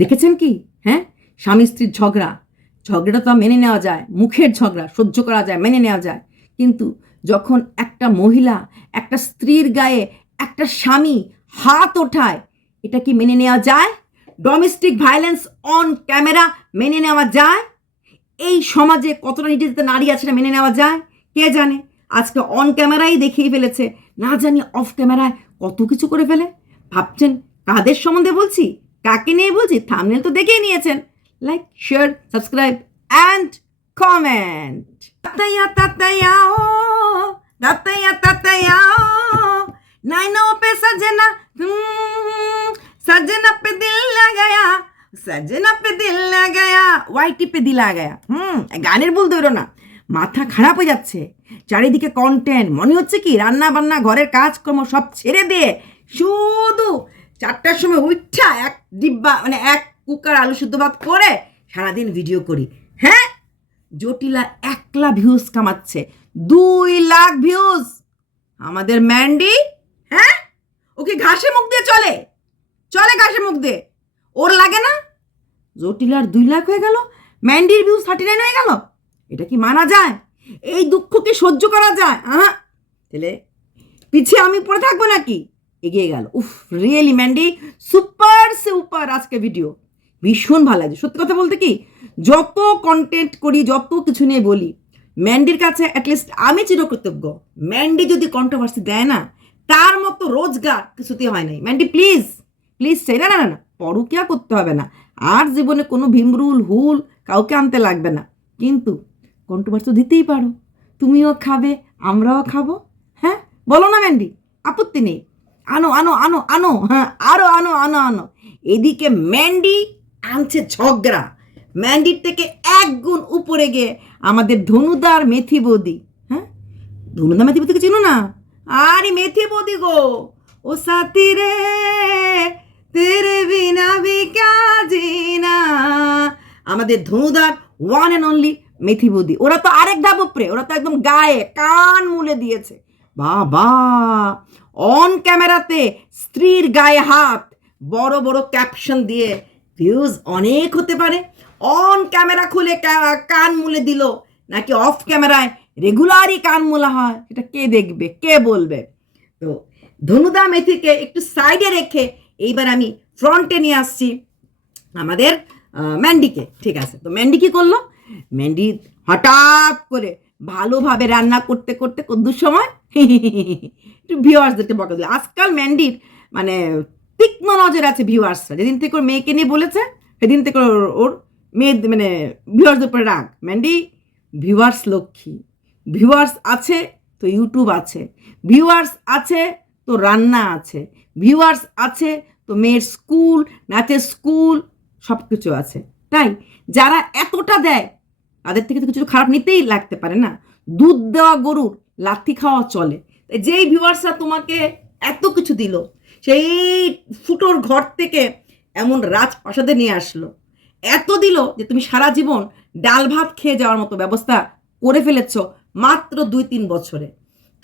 দেখেছেন কি? হ্যাঁ? স্বামী স্ত্রীর ঝগড়া। ঝগড়াটা তো মেনে নেওয়া যায়। মুখের ঝগড়া সহ্য করা যায়, মেনে নেওয়া যায়। কিন্তু যখন একটা মহিলা একটা স্ত্রীর গায়ে একটা স্বামী হাত ওঠায়, এটা কি মেনে নেওয়া যায়? ডোমেস্টিক ভায়োলেন্স অন ক্যামেরা মেনে নেওয়া যায়? এই সমাজে কতটা নির্যাতিত নারী আছে মেনে নেওয়া যায়? কে জানে? আজকে অন ক্যামেরাই দেখিয়ে ফেলেছে। না জানি অফ ক্যামেরায় কত কিছু করে ফেলে। ভাবছেন কাদের সম্বন্ধে বলছি? কাকে নিয়ে বলছি? থামনেল তো দেখেই নিয়েছেন। Like share subscribe and comment তাতাইয়া তাতাইয়া, ও, তাতাইয়া তাতাইয়া, ও নাইনো পে সাজনা সাজনা পে দিল লাগায়া সাজনা পে দিল লাগায়া ওয়াইটি পে দিল লাগায়া হুম গানের ভুল ধরো না। মাথা খারাপ হয়ে যাচ্ছে। চারিদিকে কন্টেন্ট মনে হচ্ছে কি রান্না বান্না ঘরের কাজকর্ম সব ছেড়ে দিয়ে শুধু চারটার সময় উঠা, এক ডিব্বা মানে এক কুকার আলু সিদ্ধ ভাত করে সারাদিন ভিডিও করি। হ্যাঁ? জটিলা একলা ভিউজ কামাচ্ছে। দুই লাখ ভিউজ আমাদের ম্যান্ডি হ্যাঁ? ওকে ঘাসে মুখ দিয়ে চলে। চলে ঘাসে মুখ দিয়ে। ওর লাগে না? জটিলার দুই লাখ হয়ে গেল। ম্যান্ডির ভিউজ থার্টি নাইন হয়ে গেল। এটা কি মানা যায়? এই দুঃখ কি সহ্য করা যায়? আহা! তাহলে পিছিয়ে আমি পড়ে থাকব নাকি? এগিয়ে গেল। উফ রিয়েলি ম্যান্ডি সুপার সুপার আজকে ভিডিও ভীষণ ভালো লাগছে। সত্যি কথা বলতে কি, যত কন্টেন্ট করি, যত কিছু নিয়ে বলি ম্যান্ডির কাছে অ্যাটলিস্ট আমি চিরকৃতজ্ঞ। ম্যান্ডি যদি কন্ট্রোভার্সি দেয় না, তার মতো রোজগার কিছুতেই হয় নাই। ম্যান্ডি প্লিজ প্লিজ না না না না, পরকিয়া করতে হবে না। আর জীবনে কোনো ভীমরুল হুল কাউকে আনতে লাগবে না। কিন্তু কন্ট্রোভার্সি দিতেই পারো। তুমিও খাবে, আমরাও খাব। হ্যাঁ? বলো না ম্যান্ডি আপত্তি নেই। আনো আনো আনো আনো হ্যাঁ আরও আনো আনো আনো। এদিকে ম্যান্ডি আনছে ঝগড়া। ম্যান্ডির থেকে এক গুণ উপরে গিয়ে আমাদের ধনুদার মেথি বৌদি হ্যাঁ? ধনুদা মেথি বৌদিকে চিনো না? আরে মেথি বৌদি গো, ও সাথী রে, তেরে বিনা ভি ক্যা জিনা। আমাদের ধনুদার ওয়ান অ্যান্ড অনলি মেথি বৌদি। ওরা তো আরেক ধাপ উপরে, ওরা তো একদম গায়ে, কান মুলে দিয়েছে। বাবা অন ক্যামেরাতে স্ত্রীর গায়ে হাত। বড় বড় ক্যাপশন দিয়ে ভিউজ অনেক হতে পারে। অন ক্যামেরা খুলে কান মুলে দিল। নাকি অফ ক্যামেরায় রেগুলারই কান মোলা হয়? এটা কে দেখবে? কে বলবে? তো ধনুদা মেথিকে একটু সাইডে রেখে এইবার আমি ফ্রন্টে নিয়ে আসছি আমাদের ম্যান্ডিকে ঠিক আছে? তো ম্যান্ডি কি করল? ম্যান্ডি হঠাৎ করে ভালোভাবে রান্না করতে করতে কদ্দুর সময় একটু ভিউয়ার্সদেরকে বকা দিল। আজকাল ম্যান্ডির মানে তীক্ষ্ণ নজর আছে ভিউয়ার্সরা যেদিন থেকে ওর মেয়েকে নিয়ে বলেছে, সেদিন থেকে ওর ওর মেয়ে মানে ভিউয়ার্সদের উপরে রাগ। Mandy viewers Lakshmi. ভিউয়ার্স আছে, তো ইউটিউব আছে। ভিউয়ার্স আছে, তো রান্না আছে। ভিউয়ার্স আছে, তো মেয়ের স্কুল নাচের স্কুল সব কিছু আছে। তাই যারা এতটা দেয় তাদের থেকে তো কিছু খারাপ নিতেই লাগতে পারে না। দুধ দেওয়া গরুর লাথি খাওয়া চলে। যেই ভিউয়ার্সরা তোমাকে এত কিছু দিল, সেই ফুটোর ঘর থেকে এমন রাজপ্রাসাদে নিয়ে আসলো। এত দিল যে তুমি সারা জীবন ডাল ভাত খেয়ে যাওয়ার মতো ব্যবস্থা করে ফেলেছ মাত্র দুই তিন বছরে।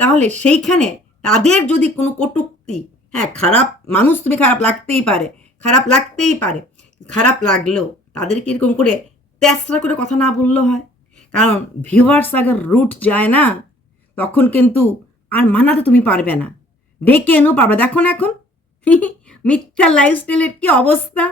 তাহলে সেইখানে তাদের যদি কোনো কটুক্তি হ্যাঁ খারাপ মানুষ তুমি খারাপ লাগতেই পারে, খারাপ লাগতেই পারে, খারাপ লাগলেও তাদেরকে এরকম করে তেসরা করে কথা না বললে হয়। কারণ ভিউয়ার্স আগে রুট যায় না, তখন কিন্তু আর মানাতে তুমি পারবে না। ডেকে এনেও পারবে। দেখো না এখন। মিথ্যা লাইফস্টাইলের কি অবস্থা?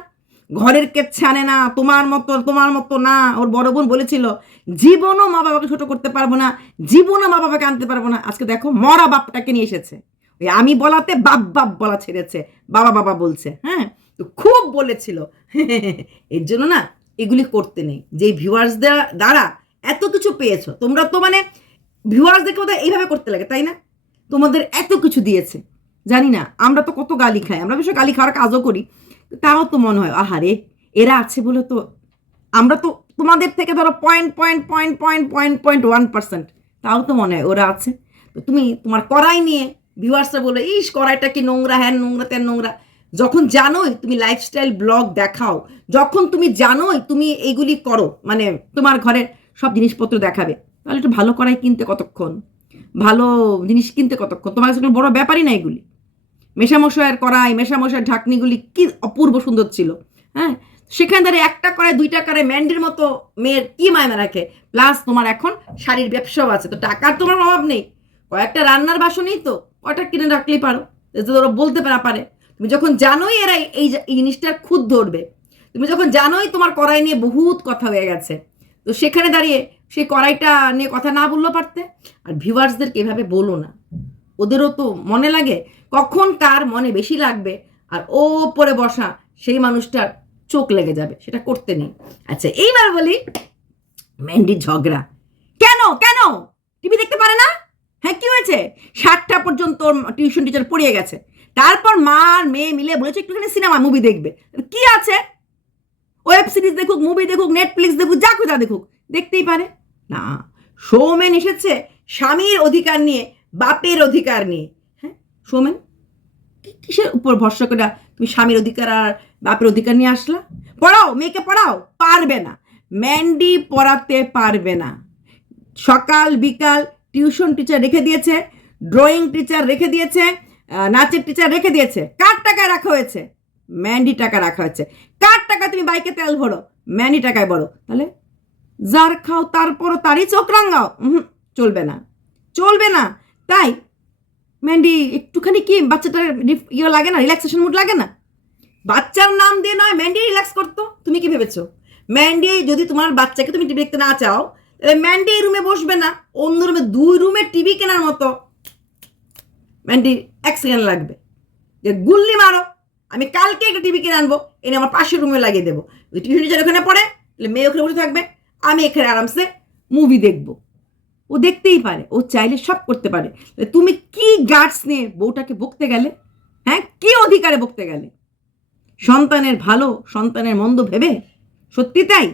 ঘরের কেচ্ছে আনে না, তোমার মতো তোমার মতো না। ওর বড় বোন বলেছিল, জীবনও মা বাবাকে ছোট করতে পারব না, জীবনও মা বাবাকে আনতে পারব না। আজকে দেখো, মরা বাপটাকে নিয়ে এসেছে। ওই আমি বলাতে বাপ বাপ বলা ছেড়েছে। বাবা বাবা বলছে হ্যাঁ? তো খুব বলেছিল। এর জন্য না এগুলি করতে নেই। যে ভিউয়ার্সদের দ্বারা এত কিছু পেয়েছ, তোমরা তো মানে ভিউয়ার্সদেরকে বোধহয় এইভাবে করতে লাগে, তাই না? তোমাদের এত কিছু দিয়েছে। জানি না, আমরা তো কত গালি খাই, আমরা বেশ গালি খাওয়ার কাজও করি। তাও তো মনে হয় আহারে এরা আছে বলে তো আমরা তো তোমাদের থেকে ধরো point point point point point point one percent তাও তো মনে হয় ওরা আছে। তুমি তোমার কড়াই নিয়ে ভিউয়ার্সরা বলে ইস, কড়াইটা কি নোংরা হ্যান নোংরা, তেন নোংরা। যখন জানোই তুমি লাইফস্টাইল ব্লগ দেখাও, যখন তুমি জানোই তুমি এইগুলি করো মানে তোমার ঘরের সব জিনিসপত্র দেখাবে, তাহলে একটু ভালো কড়াই কিনতে কতক্ষণ? ভালো জিনিস কিনতে কতক্ষণ? তোমার কাছে বড় ব্যাপারই না এগুলি। মেশামশাইয়ের কড়াই মেশামশাইয়ের ঢাকনিগুলি কি অপূর্ব সুন্দর ছিল হ্যাঁ? সেখানে দাঁড়িয়ে একটা করে দুইটা করে ম্যান্ডির মতো মেয়ের কি মায়না রাখে প্লাস তোমার এখন শাড়ির ব্যবসাও আছে, তো টাকার তোমার অভাব নেই। কয়েকটা রান্নার বাসনই তো, কয়টা কিনে রাখলেই পারো ওরা বলতে না পারে। তুমি যখন জানোই এরা এই জিনিসটার খুদ ধরবে, তুমি যখন জানোই তোমার কড়াই নিয়ে বহুত কথা হয়ে গেছে, তো সেখানে দাঁড়িয়ে সেই কড়াইটা নিয়ে কথা না বললেও পারতে? আর ভিউয়ার্সদেরকে এভাবে বলো না। ওদেরও তো মনে লাগে কখন কার মনে বেশি লাগবে, আর ও পরে বসা সেই মানুষটার চোখ লেগে যাবে, সেটা করতে নেই। আচ্ছা এইবার বলি ম্যান্ডির ঝগড়া। কেন? কেন? টিভি দেখতে পারে না? হ্যাঁ কি হয়েছে? সাতটা পর্যন্ত টিউশন টিচার পড়িয়ে গেছে। তারপর মা আর মেয়ে মিলে বলেছে, একটুখানি সিনেমা মুভি দেখবে। কি আছে? ওয়েব সিরিজ দেখুক মুভি দেখুক নেটফ্লিক্স দেখুক, যা খুঁজা দেখুক, দেখতেই পারে। না সৌমেন এসেছে স্বামীর অধিকার নিয়ে, বাপের অধিকার নিয়ে। হ্যাঁ সৌমেন কিসের উপর ভরসা করে? তুমি স্বামীর অধিকার আর বাপের অধিকার নিয়ে আসলা? পড়াও, মেয়েকে পড়াও, পারবে না। ম্যান্ডি পড়াতে পারবে না। সকাল, বিকাল টিউশন টিচার রেখে দিয়েছে ড্রয়িং টিচার রেখে দিয়েছে নাচের টিচার রেখে দিয়েছে। কার টাকায় রাখা হয়েছে? ম্যান্ডি টাকা রাখা হয়েছে। কার টাকা তুমি বাইকে তেল ভরো? ম্যান্ডি টাকায় বড় তাহলে যার খাও তারপরও তারই চোখ রাঙাও। চলবে না। চলবে না। তাই ম্যান্ডি একটুখানি কি বাচ্চাটার ইয়ে লাগে না রিল্যাক্সেশন মুড লাগে না? বাচ্চার নাম দিয়ে নয় ম্যান্ডি রিল্যাক্স করতো। তুমি কি ভেবেছো? ম্যান্ডি যদি তোমার বাচ্চাকে তুমি টিভি দেখতে না চাও ম্যান্ডি এই রুমে বসবে না। অন্য রুমে দুই রুমে টিভি কেনার মতো। ম্যান্ডি এক সেকেন্ড লাগবে। যে গুল্লি মারো, আমি কালকে একটা টিভি কিনে আনব, এনে আমার পাশের রুমে লাগিয়ে দেবো। ওই টিভি টিচার ওখানে পড়ে, তাহলে মেয়ে ওখানে বসে থাকবে, আমি এখানে আরামসে মুভি দেখব। ও দেখতেই পারে, ও চাইলে সব করতে পারে। তুমি কি গার্ডস নিয়ে বউটাকে বকতে গেলে? হ্যাঁ কি অধিকারে বকতে গেলে? সন্তানের ভালো, সন্তানের মন্দ ভেবে? সত্যি তাই?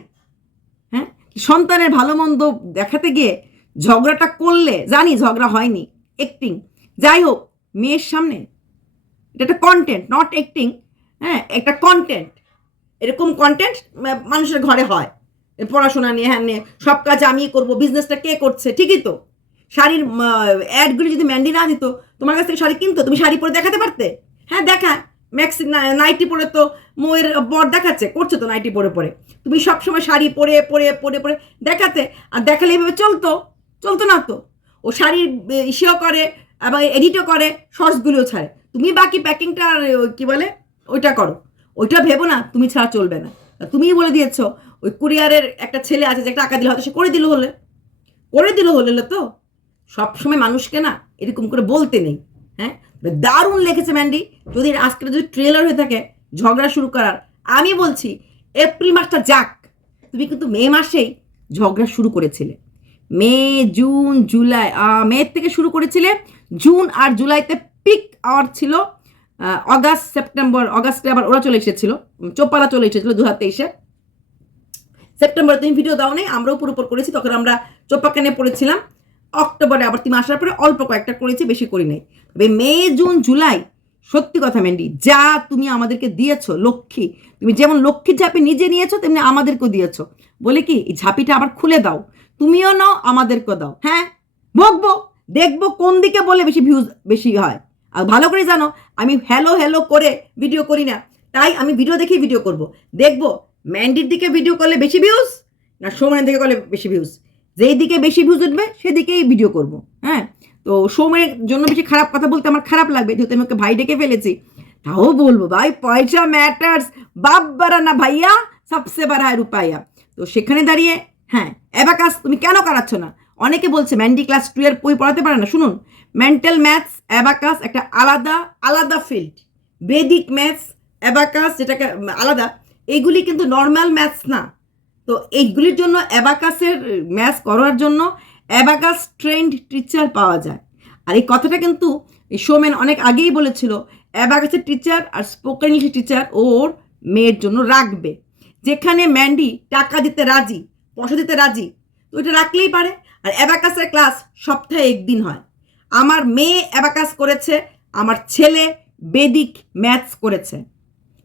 হ্যাঁ সন্তানের ভালো মন্দ দেখাতে গিয়ে ঝগড়াটা করলে, জানি ঝগড়া হয়নি অ্যাক্টিং যাই হোক মেয়ের সামনে এটা একটা কন্টেন্ট নট অ্যাক্টিং হ্যাঁ একটা কন্টেন্ট এরকম কন্টেন্ট মানুষের ঘরে হয়। পড়াশোনা নিয়ে হ্যাঁ নিয়ে, সব কাজ আমি করব বিজনেসটা কে করছে, ঠিকই তো। শাড়ির অ্যাডগুলি যদি ম্যান্ডি না দিত, তোমার কাছ থেকে শাড়ি কিনতো, তুমি শাড়ি পরে দেখাতে পারতে? হ্যাঁ দেখা। ম্যাক্সি নাইটি পরে তো মোয়ের বর দেখাচ্ছে, করছে তো নাইটি পরে পরে। তুমি সবসময় শাড়ি পরে পরে পরে পরে দেখাতে, আর দেখালে এভাবে চলতো চলতো না তো। ও শাড়ির ইসেও করে আবার এডিটও করে শর্টসগুলিও ছাড়ে। তুমি বাকি প্যাকিংটা আর কি বলে, ওইটা করো। ওইটা ভেবো না, তুমি ছাড়া চলবে না। তুমিই বলে দিয়েছ, ওই কুরিয়ারের একটা ছেলে আছে, যে টাকা দিলে হয়তো সে করে দিল হলে। করে দিল হলে তো। সবসময় মানুষকে না, এরকম করে বলতে নেই হ্যাঁ? দারুণ লিখেছে ম্যান্ডি যদি আজকে যদি ট্রেলার হয়ে থাকে, ঝগড়া শুরু করার। আমি বলছি এপ্রিল মাসটা যাক। তুমি কিন্তু মে মাসেই ঝগড়া শুরু করেছিলে। মে, জুন, জুলাই মে থেকে শুরু করেছিলে জুন আর জুলাইতে পিক আওয়ার ছিল অগাস্ট, সেপ্টেম্বর, অগাস্টে আবার ওরা চলে এসেছিল চোপালা চলে এসেছিল দু হাজার তেইশে। সেপ্টেম্বরে তুমি ভিডিও দাও নেই আমরাও পুরো উপর করেছি, তখন আমরা চোপাকানে পড়েছিলাম। অক্টোবরে আবার তুমি আসার পরে অল্প কয়েকটা করেছি, বেশি করি নাই। তবে মে, জুন, জুলাই, সত্যি কথা মেন্ডি, যা তুমি আমাদেরকে দিয়েছ, লক্ষ্মী, তুমি যেমন লক্ষ্মীর ঝাঁপি নিজে নিয়েছো, তেমনি আমাদেরকেও দিয়েছ। বলে কি, এই ঝাঁপিটা আবার খুলে দাও, তুমিও নাও, আমাদেরকেও দাও হ্যাঁ? বকবো। দেখব কোন দিকে বলে বেশি ভিউজ বেশি হয়। আর ভালো করে জানো, আমি হ্যালো হ্যালো করে ভিডিও করি না। তাই আমি ভিডিও দেখেই ভিডিও করব। দেখব ম্যান্ডির দিকে ভিডিও করলে বেশি ভিউজ না সৌমেনের দিকে করলে বেশি ভিউজ যেই দিকে বেশি ভিউজ উঠবে, সেদিকেই ভিডিও করব। হ্যাঁ? তো সৌমের জন্য বেশি খারাপ কথা বলতে আমার খারাপ লাগবে, যেহেতু আমি ওকে ভাই ডেকে ফেলেছি। তাও বলব ভাই, পয়সা ম্যাটার্স বাপ বাড়া না ভাইয়া সবসে হয় রুপাইয়া। তো সেখানে দাঁড়িয়ে হ্যাঁ অ্যাবাকাস তুমি কেন করাচ্ছ না? অনেকে বলছে ম্যান্ডি ক্লাস টু এর বই পড়াতে পারে না। শুনুন মেন্টাল ম্যাথস অ্যাবাকাস একটা আলাদা আলাদা ফিল্ড বেদিক ম্যাথস অ্যাবাকাস যেটাকে, আলাদা এইগুলি কিন্তু নর্মাল ম্যাথস না। তো এইগুলির জন্য অ্যাবাকাসের ম্যাথস করার জন্য অ্যাবাকাস ট্রেন্ড টিচার পাওয়া যায়। আর এই কথাটা কিন্তু শোম্যান অনেক আগেই বলেছিল অ্যাবাকাসের টিচার আর স্পোকেন ইংলিশ টিচার ওর মেয়ের জন্য রাখবে। যেখানে ম্যান্ডি টাকা দিতে রাজি, পয়সা দিতে রাজি, তো এটা রাখলেই পারে। আর অ্যাবাকাসের ক্লাস সপ্তাহে একদিন হয়। আমার মেয়ে অ্যাবাকাস করেছে, আমার ছেলে বেদিক ম্যাথস করেছে।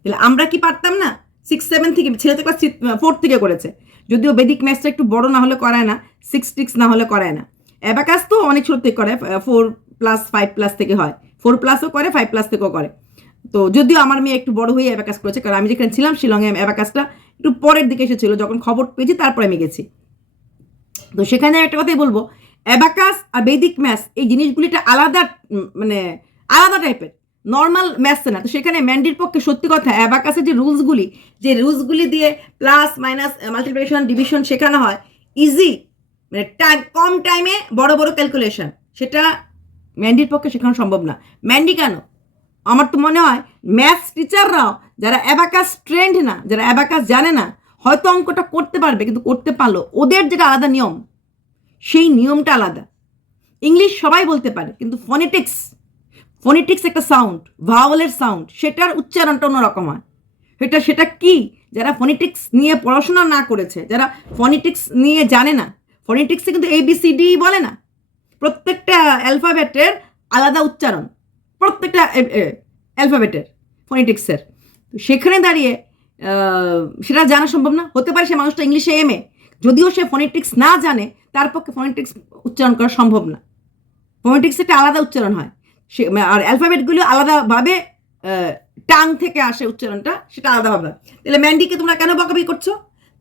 তাহলে আমরা কি পারতাম না? সিক্স সেভেন থেকে, ছেলে তো ক্লাস ফোর থেকে করেছে। যদিও বেদিক ম্যাথসটা একটু বড় না হলে করায় না সিক্স টিক্স না হলে করায় না। অ্যাবাকাস তো অনেক ছোট থেকে করে ফোর প্লাস ফাইভ প্লাস থেকে হয়। ফোর প্লাসও করে ফাইভ প্লাস থেকেও করে। তো যদিও আমার মেয়ে একটু বড় হয়ে অ্যাবাকাস করেছে, কারণ আমি যেখানে ছিলাম, শিলংয়ে অ্যাবাকাসটা একটু পরের দিকে এসেছিল। যখন খবর পেয়েছি, তারপরে আমি গেছি। তো সেখানে একটা কথাই বলব অ্যাবাকাস আর বৈদিক ম্যাথ এই জিনিসগুলিটা আলাদা মানে আলাদা টাইপের নর্মাল ম্যাথস না। তো সেখানে ম্যান্ডির পক্ষে সত্যি কথা অ্যাবাকাসের যে রুলসগুলি যে রুলসগুলি দিয়ে প্লাস মাইনাস মাল্টিপ্লিকেশন ডিভিশন শেখানো হয় ইজি মানে টাইম কম টাইমে বড় বড় ক্যালকুলেশন সেটা ম্যান্ডির পক্ষে শেখানো সম্ভব না। ম্যান্ডি কেন? আমার তো মনে হয় ম্যাথস টিচাররাও যারা অ্যাবাকাস ট্রেন্ড না, যারা অ্যাবাকাস জানে না হয়তো অঙ্কটা করতে পারবে, কিন্তু করতে পারল। ওদের যেটা আলাদা নিয়ম, সেই নিয়মটা আলাদা। ইংলিশ সবাই বলতে পারে, কিন্তু ফনেটিক্স ফনেটিক্স একটা সাউন্ড ভাওয়ালের সাউন্ড সেটার উচ্চারণটা অন্যরকম হয়। সেটা সেটা কি? যারা ফনেটিক্স নিয়ে পড়াশোনা না করেছে, যারা ফনেটিক্স নিয়ে জানে না ফনেটিক্সে কিন্তু এবিসিডি বলে না। প্রত্যেকটা অ্যালফাবেটের আলাদা উচ্চারণ, প্রত্যেকটা অ্যালফাবেটের ফনেটিক্সের সেখানে দাঁড়িয়ে সেটা জানা সম্ভব না। হতে পারে সে মানুষটা ইংলিশে এমএ যদিও সে ফনেটিক্স না জানে, তার পক্ষে ফনেটিক্স উচ্চারণ করা সম্ভব না। ফনেটিক্স একটা আলাদা উচ্চারণ হয়। সে, আর অ্যালফাবেটগুলো আলাদাভাবে টাং থেকে আসে উচ্চারণটা, সেটা আলাদাভাবে। তাহলে ম্যান্ডিকে তোমরা কেন বকাবি করছ?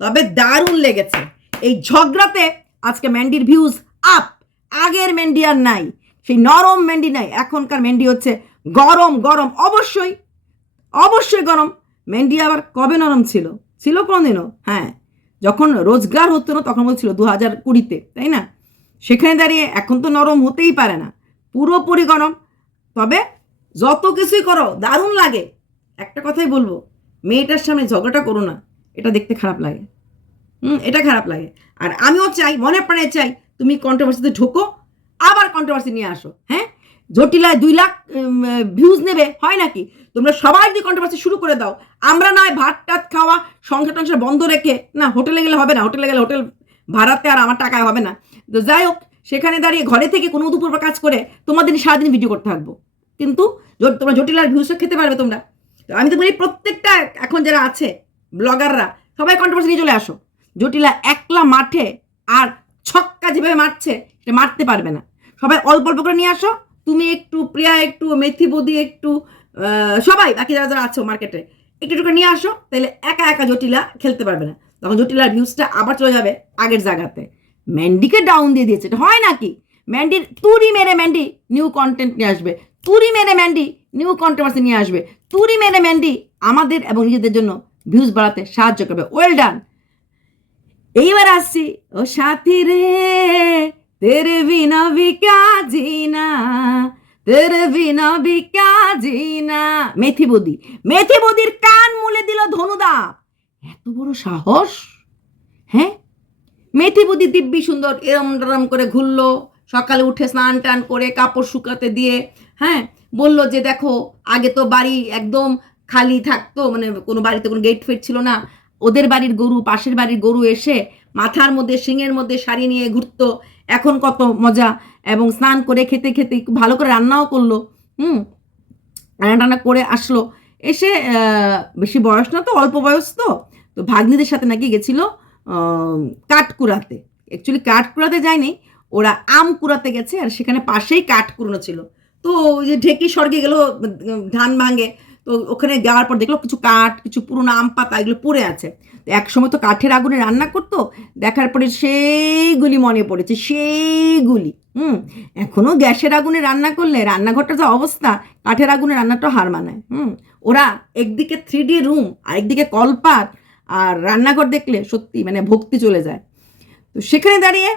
তবে দারুণ লেগেছে। এই ঝগড়াতে আজকে ম্যান্ডির ভিউজ আপ আগের ম্যান্ডি আর নাই। সেই নরম ম্যান্ডি নাই। এখনকার ম্যান্ডি হচ্ছে গরম গরম। অবশ্যই অবশ্যই গরম। ম্যান্ডি আবার কবে নরম ছিল? ছিল কোনোদিনও? হ্যাঁ। যখন রোজগার হতো না, তখন বলছিল দু হাজার কুড়িতে, তাই না? সেখানে দাঁড়িয়ে এখন তো নরম হতেই পারে না। পুরোপুরি গরম। তবে যত কিছুই করো, দারুণ লাগে। একটা কথাই বলব, মেয়েটার সামনে ঝগড়াটা করো না। এটা দেখতে খারাপ লাগে। হুম, এটা খারাপ লাগে। আর আমিও চাই, মনে প্রাণে চাই, তুমি কন্ট্রোভার্সিতে ঢোকো, আবার কন্ট্রোভার্সি নিয়ে আসো হ্যাঁ? জটিলায় দুই লাখ ভিউজ নেবে, হয় নাকি? তোমরা সবাই যদি কন্ট্রোভার্সি শুরু করে দাও, আমরা নয় ভাত টাত খাওয়া সংসার টংসার বন্ধ রেখে, না, হোটেলে গেলে হবে না, হোটেলে গেলে হোটেল ভাড়াতে আর আমার টাকায় হবে না। তো যাই হোক, সেখানে দাঁড়িয়ে ঘরে থেকে কোনো দুপুর কাজ করে তোমাদের সারাদিন ভিডিও করতে থাকব। কিন্তু জ- জটিল আর ভিউসও খেতে পারবে তোমরা। তো আমি তো বলি প্রত্যেকটা এখন যারা আছে ব্লগাররা সবাই কন্ট্রোভার্সি নিয়ে চলে আসো। জটিলা একলা মাঠে আর ছক্কা যেভাবে মারছে, সেটা মারতে পারবে না। সবাই অল্প অল্প করে নিয়ে আসো। তুমি একটু প্রিয়া, একটু মেথি বদি একটু সবাই, বাকি যারা যারা আছো মার্কেটে একটু একটু নিয়ে আসো, তাহলে একা একা জটিলা খেলতে পারবে না। তখন জটিলার ভিউজটা আবার চলে যাবে আগের জায়গাতে। ম্যান্ডিকে ডাউন দিয়ে দিয়েছে, এটা হয় নাকি? ম্যান্ডির তুরি মেরে ম্যান্ডি নিউ কন্টেন্ট নিয়ে আসবে। তুরি মেরে ম্যান্ডি নিউ কন্ট্রোভার্সি নিয়ে আসবে। তুরি মেরে ম্যান্ডি আমাদের এবং নিজেদের জন্য ভিউজ বাড়াতে সাহায্য করবে। ওয়েল ডান এইবার আসছি, ও সাথী রে, তেরে বিনা বিকা জিনা তেরে বিনা বিকা জিনা। মেথি বদি। মেথি বদির কান মুলে দিল ধনুদা এত বড় সাহস? হ্যাঁ? মেথি বুদ্ধি দিব্যি সুন্দর এরম এরম করে ঘুরলো। সকালে উঠে স্নান টান করে কাপড় শুকাতে দিয়ে হ্যাঁ? বলল যে, দেখো, আগে তো বাড়ি একদম খালি থাকতো মানে কোনো বাড়িতে কোনো গেট ফেট ছিল না। ওদের বাড়ির গরু, পাশের বাড়ির গরু এসে মাথার মধ্যে, শিঙের মধ্যে শাড়ি নিয়ে ঘুরতো। এখন কত মজা। এবং স্নান করে খেতে খেতে ভালো করে রান্নাও করল হুম? রান্না টান্না করে আসলো। এসে বেশি বয়স না তো অল্প বয়স তো তো ভাগ্নিদের সাথে নাকি গেছিল আহ, কাঠ কুড়াতে অ্যাকচুয়ালি কাঠ কুড়াতে যায়নি ওরা আম কুড়াতে গেছে আর সেখানে পাশেই কাঠ কুড়ানো ছিল। তো ওই যে ঢেকি স্বর্গে গেল ধান ভাঙে তো ওখানে যাওয়ার পর দেখল কিছু কাঠ, কিছু পুরোনো আম পাতা এগুলো পড়ে আছে। তো এক সময় তো কাঠের আগুনে রান্না করতো, দেখার পরে সেইগুলি মনে পড়েছে সেইগুলি হুম এখনও গ্যাসের আগুনে রান্না করলে রান্নাঘরটা যা অবস্থা, কাঠের আগুনে রান্নাটা হার মানায়। হুম, ওরা একদিকে থ্রি ডি রুম আর একদিকে কলপাত আর রান্নাঘর দেখলে সত্যি মানে ভক্তি চলে যায়। তো সেখানে দাঁড়িয়ে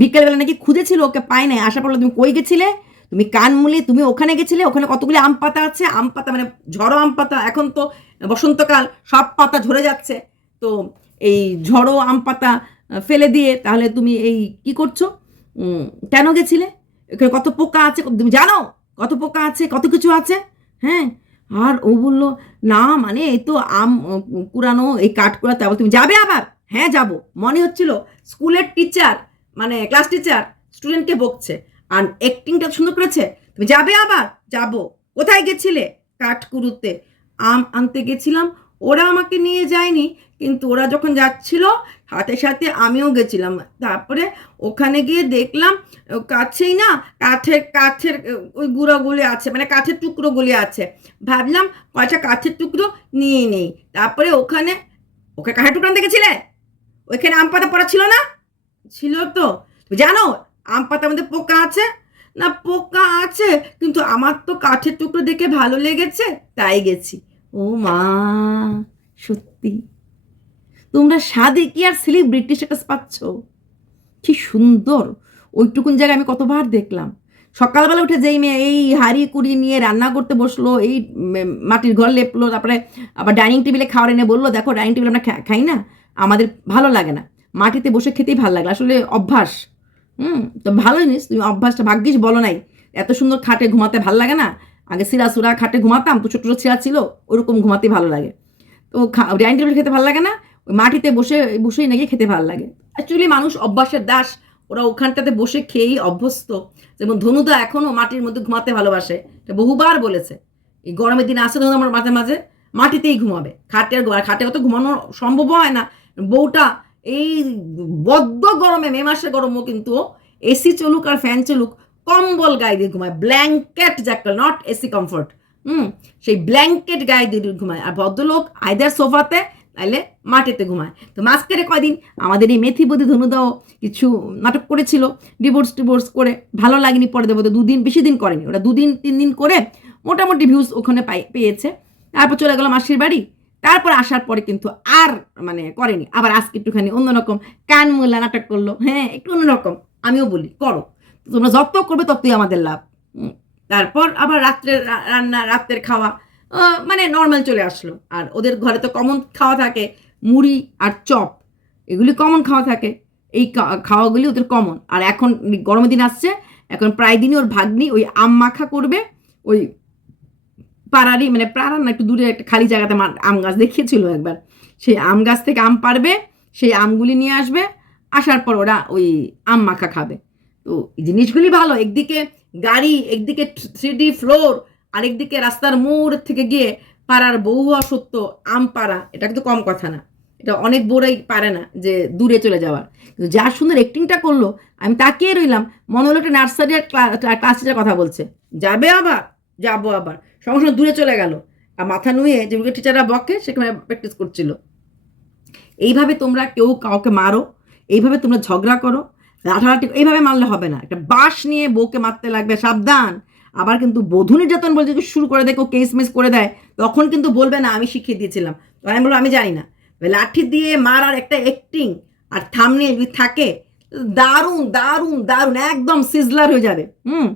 বিকেলবেলা নাকি খুঁজেছিল, ওকে পায় নাই আশা পড়ল তুমি কই গেছিলে? তুমি কান কানমুলি তুমি ওখানে গেছিলে, ওখানে কতগুলি আম পাতা আছে? আম পাতা মানে ঝড়ো আম পাতা, এখন তো বসন্তকাল, সব পাতা ঝরে যাচ্ছে। তো এই ঝড়ো আম পাতা ফেলে দিয়ে তাহলে তুমি এই কি করছ? কেন গেছিলে? এখানে কত পোকা আছে? তুমি জানো? কত পোকা আছে? কত কিছু আছে? হ্যাঁ? আর ও বলল, না মানে এই তো আম কুড়ানো, এই কাঠ কুড়াতে আবার তুমি যাবে আবার? হ্যাঁ যাব। মনে হচ্ছিল, স্কুলের টিচার মানে ক্লাস টিচার স্টুডেন্টকে বকছে। আর অ্যাক্টিংটা সুন্দর করেছে। তুমি যাবে আবার? যাব। কোথায় গেছিলে? কাঠকুরুতে। আম আনতে গেছিলাম। ওরা আমাকে নিয়ে যায়নি, কিন্তু ওরা যখন যাচ্ছিল, সাথে সাথে আমিও গেছিলাম। তারপরে ওখানে গিয়ে দেখলাম কাছেই না, কাঠের কাঠের ওই গুঁড়োগুলি আছে মানে কাঠের টুকরোগুলি আছে। ভাবলাম, কয়টা কাঠের টুকরো নিয়ে নেই। তারপরে ওখানে, ওকে কাঠের টুকরান দেখেছিলে ওইখানে আম পাতা পড়া ছিল না? ছিল তো। জানো আম পাতার মধ্যে পোকা আছে? না, পোকা আছে, কিন্তু আমার তো কাঠের টুকরো দেখে ভালো লেগেছে, তাই গেছি। ও মা, সত্যি। তোমরা স্বাদে কি আর সেলিব্রিটি স্ট্যাটাস পাচ্ছ? কি সুন্দর। ওইটুকুন জায়গায় আমি কতবার দেখলাম। সকালবেলা উঠে যেই মেয়ে এই হাড়ি কুড়ি নিয়ে রান্না করতে বসল, এই মাটির ঘর লেপলো, তারপরে আবার ডাইনিং টেবিলে খাওয়ার এনে বলল, দেখো, ডাইনিং টেবিল আমরা খাই না? আমাদের ভালো লাগে না। মাটিতে বসে খেতেই ভালো লাগে আসলে অভ্যাস। হুম, তো ভালো জিনিস, তুমি অভ্যাসটা ভাগ্যিস বলো নাই। এত সুন্দর খাটে ঘুমাতে ভালো লাগে না? আগে সিরা সুরা খাটে ঘুমাতাম, তো ছোটো ছোটো ছিল, ওরকম ঘুমাতে ভালো লাগে। তো ডাইনিং টেবিল খেতে ভালো লাগে না? ওই মাটিতে বসে, বসেই নাকি খেতে ভালো লাগে। অ্যাকচুয়ালি মানুষ অভ্যাসের দাস, ওরা ওখানটাতে বসে খেয়েই অভ্যস্ত। যেমন ধনুদা এখনও মাটির মধ্যে ঘুমাতে ভালোবাসে, এটা বহুবার বলেছে। এই গরমের দিন আসে ধনুদা আমার মাঝে মাঝে, মাটিতেই ঘুমাবে। খাটের খাটে অত ঘুমানো সম্ভব হয় না। বউটা এই বদ্ধ গরমে মে মাসে গরমও কিন্তু এসি চলুক আর ফ্যান চলুক, কম্বল গায়ে দিয়ে ঘুমায় ব্ল্যাঙ্কেট যাকে নট এসি কমফোর্ট হুম, সেই ব্ল্যাঙ্কেট গায়ে দিয়ে ঘুমায়। আর ভদ্রলোক আইদার সোফাতে নাইলে মাটিতে ঘুমায়। তো মাঝখানে কয়দিন আমাদের এই মেথি বদি ধনুদাও কিছু নাটক করেছিল ডিভোর্স টিভোর্স করে, ভালো লাগেনি পরে দেবো দুদিন, বেশি দিন করেনি, ওরা দুদিন, তিন দিন করে মোটামুটি ভিউজ ওখানে পাই, পেয়েছে। তারপর চলে গেল মাসির বাড়ি তারপর আসার পরে কিন্তু আর মানে করেনি। আবার আজকে একটুখানি অন্যরকম কান মোল্লা নাটক করল। হ্যাঁ একটু অন্যরকম। আমিও বলি, করো। তোমরা যত করবে ততই আমাদের লাভ। তারপর আবার রাত্রের রান্না রাত্রের খাওয়া মানে নর্মাল চলে আসলো। আর ওদের ঘরে তো কমন খাওয়া থাকে, মুড়ি আর চপ, এগুলি কমন খাওয়া থাকে। এই খাওয়াগুলি ওদের কমন আর এখন গরমের দিন আসছে, এখন প্রায় দিনই ওর ভাগ্নি ওই আম মাখা করবে, ওই পাড়ারই মানে পাড়ার না, একটু দূরে একটা খালি জায়গাতে আম গাছ দেখিয়েছিল একবার। সেই আম গাছ থেকে আম পারবে সেই আমগুলি নিয়ে আসবে, আসার পর ওরা ওই আম মাখা খাবে। তো জিনিসগুলি ভালো। একদিকে গাড়ি, একদিকে থ্রি ফ্লোর আর একদিকে রাস্তার মোড় থেকে গিয়ে পাড়ার বউ হওয়া সত্য আম পাড়া, এটা কিন্তু কম কথা না। এটা অনেক বড়াই পারে না যে দূরে চলে যাওয়ার। কিন্তু যা সুন্দর অ্যাক্টিংটা করল, আমি তাকিয়ে রইলাম, মনে হলো একটা নার্সারি আর ক্লাস টিচার কথা বলছে। যাবে আবার, যাব আবার। সঙ্গে সঙ্গে দূরে চলে গেল। আর মাথা নুয়ে যে যেগুলো টিচাররা বকে সেখানে প্র্যাকটিস করছিল? এইভাবে তোমরা কেউ কাউকে মারো, এইভাবে তোমরা ঝগড়া করো লাঠালাঠি এইভাবে মারলে হবে না। একটা বাঁশ নিয়ে বউকে মারতে লাগবে, সাবধান। আবার কিন্তু বধূ নির্যাতন বলে যদি শুরু করে দেয়, কেউ কেস মেস করে দেয়, তখন কিন্তু বলবে না, আমি শিখিয়ে দিয়েছিলাম। তো আমি বলব আমি জানি না। লাঠি দিয়ে মারার একটা অ্যাক্টিং আর থামনে যদি থাকে, দারুণ দারুণ দারুণ, একদম সিজলার হয়ে যাবে। হুম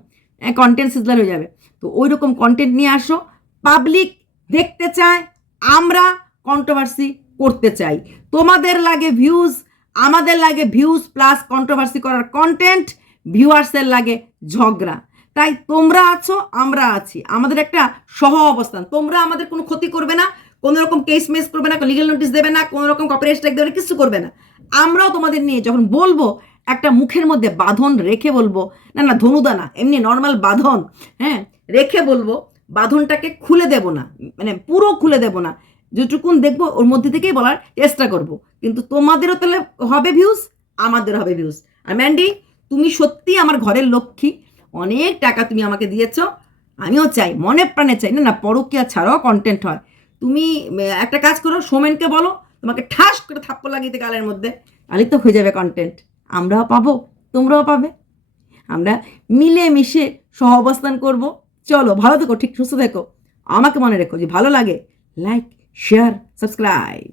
কন্টেন্ট সিজলার হয়ে যাবে। তো ওই রকম কন্টেন্ট নিয়ে আসো। পাবলিক দেখতে চায়, আমরা কন্ট্রোভার্সি করতে চাই। তোমাদের লাগে ভিউজ আমাদের লাগে ভিউজ প্লাস কন্ট্রোভার্সি করার কন্টেন্ট ভিউয়ার্সের লাগে ঝগড়া। তাই তোমরা আছো, আমরা আছি। আমাদের একটা সহ অবস্থান। তোমরা আমাদের কোনো ক্ষতি করবে না কোনো রকম কেস মেস করবে না লিগেল নোটিশ দেবে না কোনো রকম কপিরাইট স্ট্রাইক দেবে না, কিছু করবে না। আমরাও তোমাদের নিয়ে যখন বলব, একটা মুখের মধ্যে বাঁধন রেখে বলব, না না, ধনুদা না, এমনি নর্মাল বাঁধন হ্যাঁ রেখে বলব, বাঁধনটাকে খুলে দেব না মানে পুরো খুলে দেব না। যেটুকুন দেখব, ওর মধ্যে থেকেই বলার চেষ্টা করব। কিন্তু তোমাদেরও তাহলে হবে ভিউজ আমাদের হবে ভিউজ আর ম্যান্ডি, তুমি সত্যি আমার ঘরের লক্ষ্মী। অনেক টাকা তুমি আমাকে দিয়েছ। আমিও চাই, মনে প্রাণে চাই। না না, পরকিয়া ছাড়াও কন্টেন্ট হয়। তুমি একটা কাজ করো, সোমেনকে বলো, তোমাকে ঠাস করে থাপ্পড় লাগিয়ে দিতে গালের মধ্যে। তাহলে তো হয়ে যাবে কন্টেন্ট আমরাও পাবো, তোমরাও পাবে। আমরা মিলে মিশে সহ অবস্থান করব। চলো ভালো থেকো, ঠিক সুস্থ থেকো। আমাকে মনে রেখো যে ভালো লাগে লাইক শেয়ার সাবস্ক্রাইব